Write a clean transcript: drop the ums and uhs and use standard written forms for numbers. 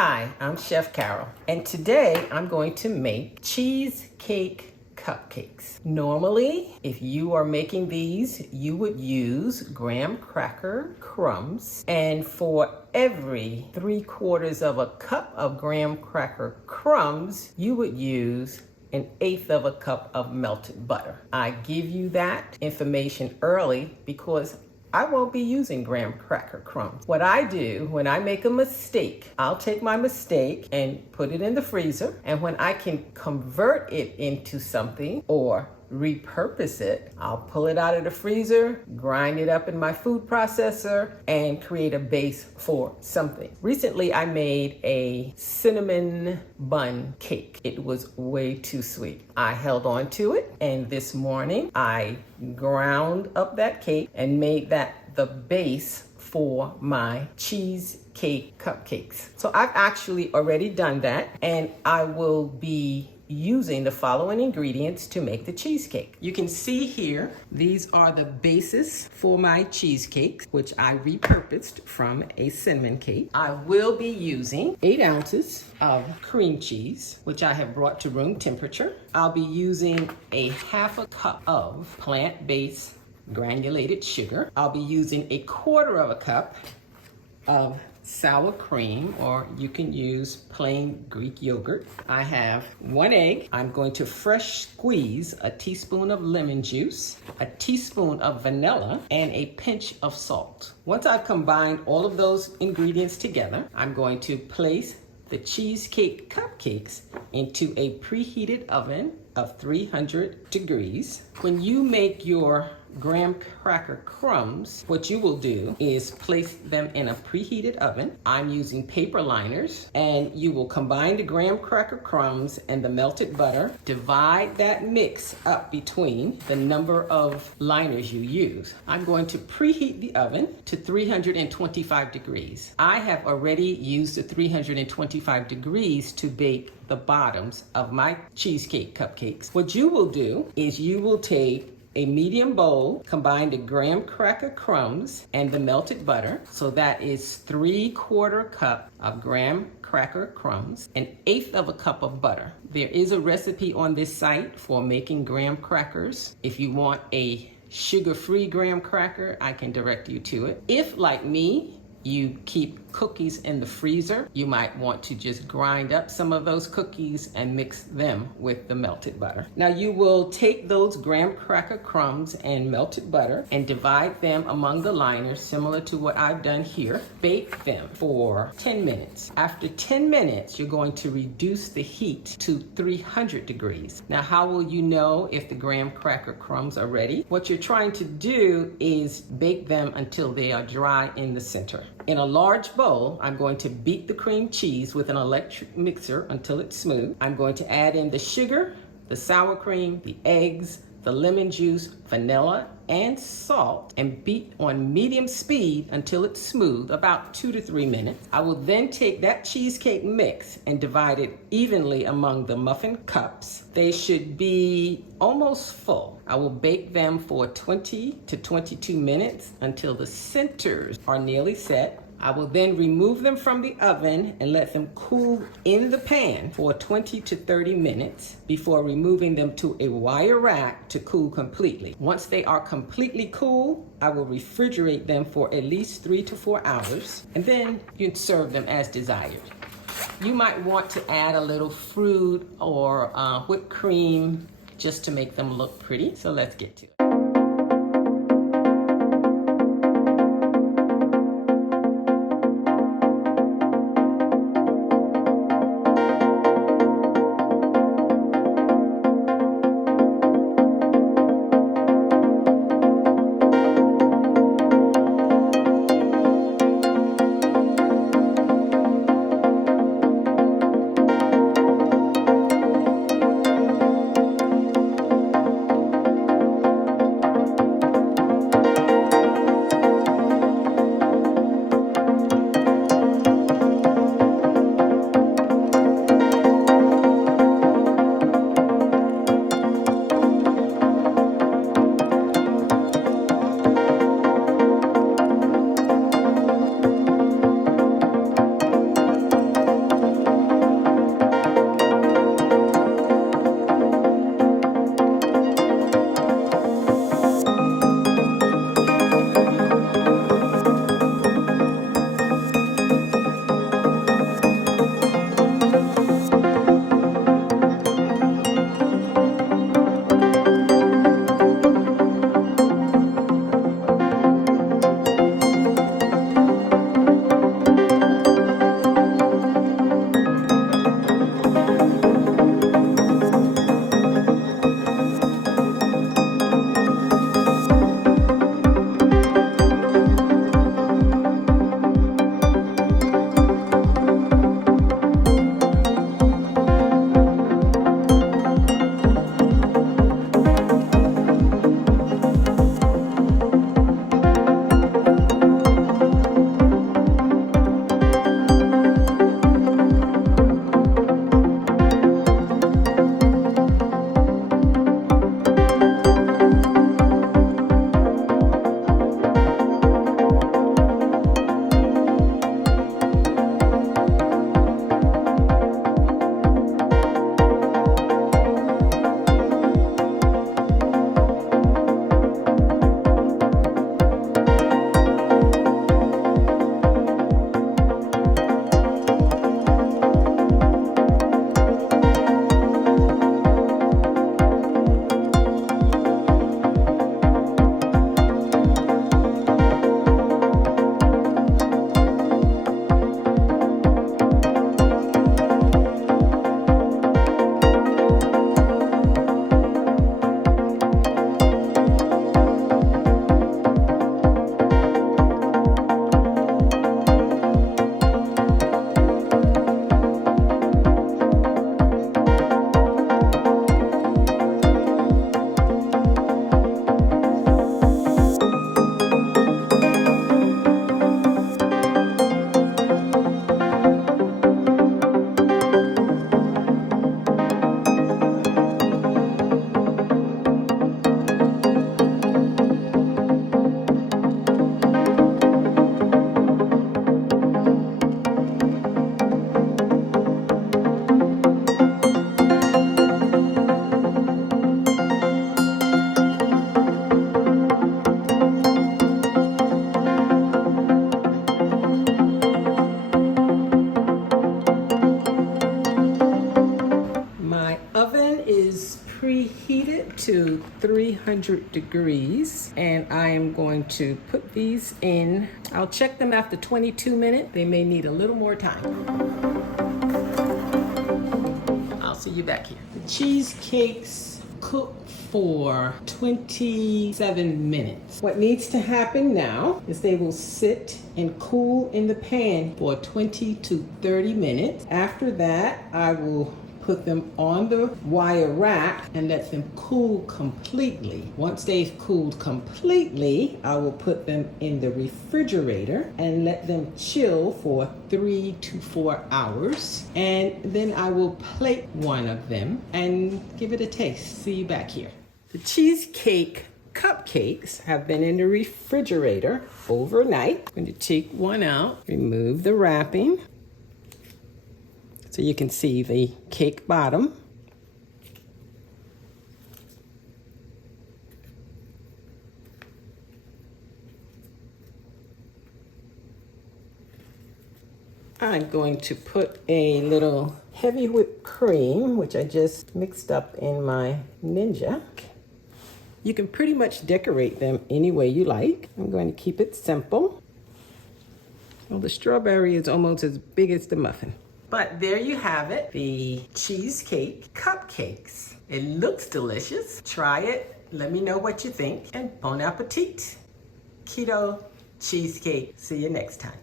Hi, I'm Chef Carol, and today I'm going to make cheesecake cupcakes. Normally, if you are making these, you would use graham cracker crumbs, and for every 3/4 of a cup of graham cracker crumbs, you would use 1/8 of a cup of melted butter. I give you that information early because I won't be using graham cracker crumbs. What I do when I make a mistake, I'll take my mistake and put it in the freezer. And when I can convert it into something or repurpose it, I'll pull it out of the freezer, grind it up in my food processor, and create a base for something. Recently, I made a cinnamon bun cake. It was way too sweet. I held on to it, and this morning I ground up that cake and made that the base for my cheesecake cupcakes. So I've actually already done that, and I will be using the following ingredients to make the cheesecake. You can see here, these are the bases for my cheesecake, which I repurposed from a cinnamon cake. I will be using 8 ounces of cream cheese, which I have brought to room temperature. I'll be using a 1/2 cup of plant-based granulated sugar. I'll be using 1/4 cup of sour cream, or you can use plain Greek yogurt. I have 1 egg. I'm going to fresh squeeze a teaspoon of lemon juice, a teaspoon of vanilla, and a pinch of salt. Once I've combined all of those ingredients together, I'm going to place the cheesecake cupcakes into a preheated oven of 300 degrees. When you make your graham cracker crumbs, what you will do is place them in a preheated oven. I'm using paper liners, and you will combine the graham cracker crumbs and the melted butter. Divide that mix up between the number of liners you use. I'm going to preheat the oven to 325 degrees. I have already used the 325 degrees to bake the bottoms of my cheesecake cupcakes. What you will do is you will take a medium bowl, combine the graham cracker crumbs and the melted butter. So that is 3/4 cup of graham cracker crumbs, 1/8 of a cup of butter. There is a recipe on this site for making graham crackers. If you want a sugar-free graham cracker, I can direct you to it. If, like me, you keep cookies in the freezer, you might want to just grind up some of those cookies and mix them with the melted butter. Now you will take those graham cracker crumbs and melted butter and divide them among the liners, similar to what I've done here. Bake them for 10 minutes. After 10 minutes, you're going to reduce the heat to 300 degrees. Now, how will you know if the graham cracker crumbs are ready? What you're trying to do is bake them until they are dry in the center. In a large bowl, I'm going to beat the cream cheese with an electric mixer until it's smooth. I'm going to add in the sugar, the sour cream, the eggs, the lemon juice, vanilla, and salt, and beat on medium speed until it's smooth, about 2 to 3 minutes. I will then take that cheesecake mix and divide it evenly among the muffin cups. They should be almost full. I will bake them for 20 to 22 minutes until the centers are nearly set. I will then remove them from the oven and let them cool in the pan for 20 to 30 minutes before removing them to a wire rack to cool completely. Once they are completely cool, I will refrigerate them for at least 3 to 4 hours, and then you can serve them as desired. You might want to add a little fruit or whipped cream just to make them look pretty. So let's get to it. 400 degrees, and I am going to put these in. I'll check them after 22 minutes. They may need a little more time. I'll see you back here. The cheesecakes cook for 27 minutes. What needs to happen now is they will sit and cool in the pan for 20 to 30 minutes. After that, I will put them on the wire rack and let them cool completely. Once they've cooled completely, I will put them in the refrigerator and let them chill for 3 to 4 hours. And then I will plate one of them and give it a taste. See you back here. The cheesecake cupcakes have been in the refrigerator overnight. I'm going to take one out, remove the wrapping, so you can see the cake bottom. I'm going to put a little heavy whipped cream, which I just mixed up in my Ninja. You can pretty much decorate them any way you like. I'm going to keep it simple. Well, the strawberry is almost as big as the muffin. But there you have it, the cheesecake cupcakes. It looks delicious. Try it. Let me know what you think. And bon appetit. Keto cheesecake. See you next time.